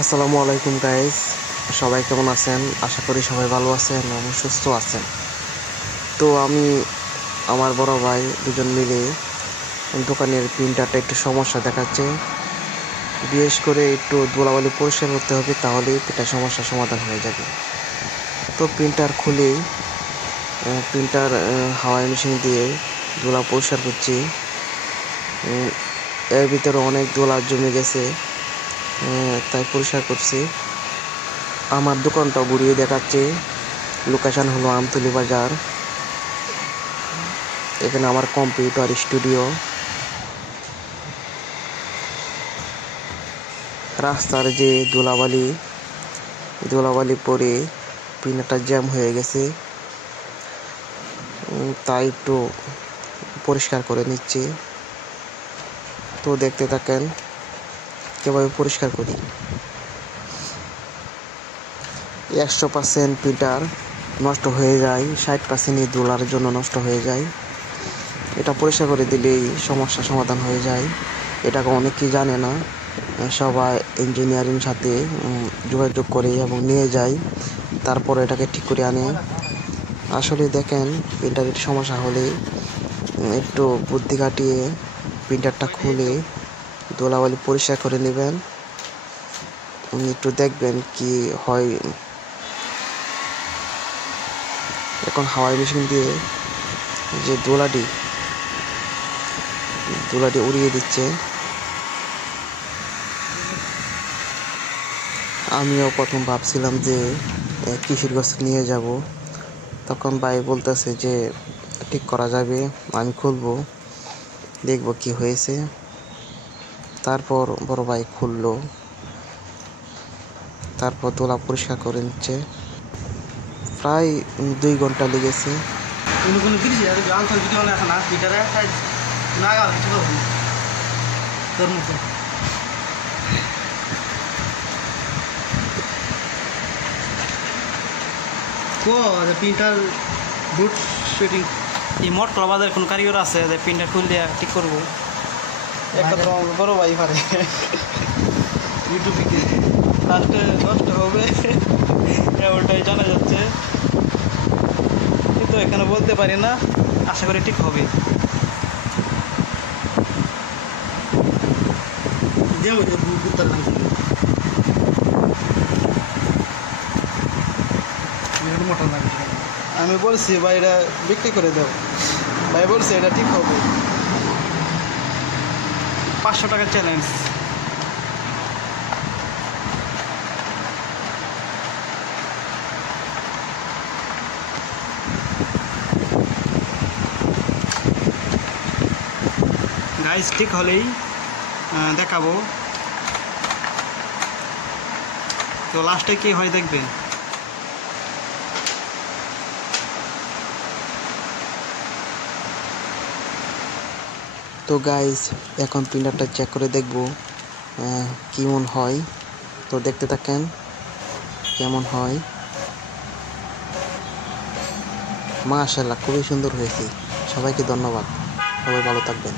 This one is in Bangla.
আসসালামু আলাইকুম গাইস, সবাই কেমন আছেন? আশা করি সবাই ভালো আছেন এবং সুস্থ আছেন। তো আমি আমার বড় ভাই দুজন মিলে দোকানের প্রিন্টারটা একটু সমস্যা দেখাচ্ছে। বিশেষ করে একটু ধুলাবালি পরিষ্কার করতে হবে, তাহলেই এটা সমস্যার সমাধান হয়ে যাবে। তো প্রিন্টার খুলে প্রিন্টার হাওয়াই মেশিন দিয়ে ধুলা পরিষ্কার করছি। এর ভিতরে অনেক ধুলা জমে গেছে, তাই পরিষ্কার করছি। আমার দোকানটা ঘুরিয়ে দেখাচ্ছে। লোকেশন হলো আমতলী বাজার। এখানে আমার কম্পিউটার স্টুডিও। রাস্তার যে ধুলাবালি পরে প্রিন্টারটা জ্যাম হয়ে গেছে, তাই একটু পরিষ্কার করে নিচ্ছি। তো দেখতে থাকেন কীভাবে পরিষ্কার করি। 100% প্রিন্টার নষ্ট হয়ে যায়, 60%ই ধুলার জন্য নষ্ট হয়ে যায়। এটা পরিষ্কার করে দিলেই সমস্যা সমাধান হয়ে যায়। এটাকে অনেকেই জানে না, সবাই ইঞ্জিনিয়ারিং সাথে যোগাযোগ করে এবং নিয়ে যায়, তারপর এটাকে ঠিক করে আনে। আসলে দেখেন, প্রিন্টারের সমস্যা হলে একটু বুদ্ধি কাটিয়ে প্রিন্টারটা খুলে ধুলাবালি পরিষ্কার করে নেবেন। একটু দেখবেন কি হয়। এখন হাওয়াই মেশিন দিয়ে যে ধুলাটি উড়িয়ে দিচ্ছে। আমিও প্রথম ভাবছিলাম যে কৃষির গাছ নিয়ে যাব, তখন ভাই বলতেছে যে ঠিক করা যাবে, আমি খুলবো, দেখবো কি হয়েছে। তারপর বড় ভাই খুললো, তারপর ধুলা পরিষ্কার করে নিচ্ছে। প্রায় 2 ঘন্টা লেগেছে। প্রিন্টার বুট শুটিং এই মোট বাজার কোনো কারিগর আছে যে প্রিন্টার খুল দিয়ে ঠিক করবো? একটা তো বড় ভাই পারে, ইউটিউবে লাস্টে নষ্ট হবে ওটাই জানা যাচ্ছে, কিন্তু এখানে বলতে পারি না। আশা করি ঠিক হবে। আমি বলছি ভাই এটা বিক্রি করে দাও, ভাই বলছে এটা ঠিক হবে। 500 টাকা চ্যালেঞ্জ। গাইস ঠিক হলেই দেখাবো। তো লাস্টে কি হয় দেখবেন। তো গাইস, এখন প্রিন্টারটা চেক করে দেখবো কেমন হয়। তো দেখতে থাকেন কেমন হয়। মাশাআল্লাহ, খুবই সুন্দর হয়েছে। সবাইকে ধন্যবাদ। সবাই ভালো থাকবেন।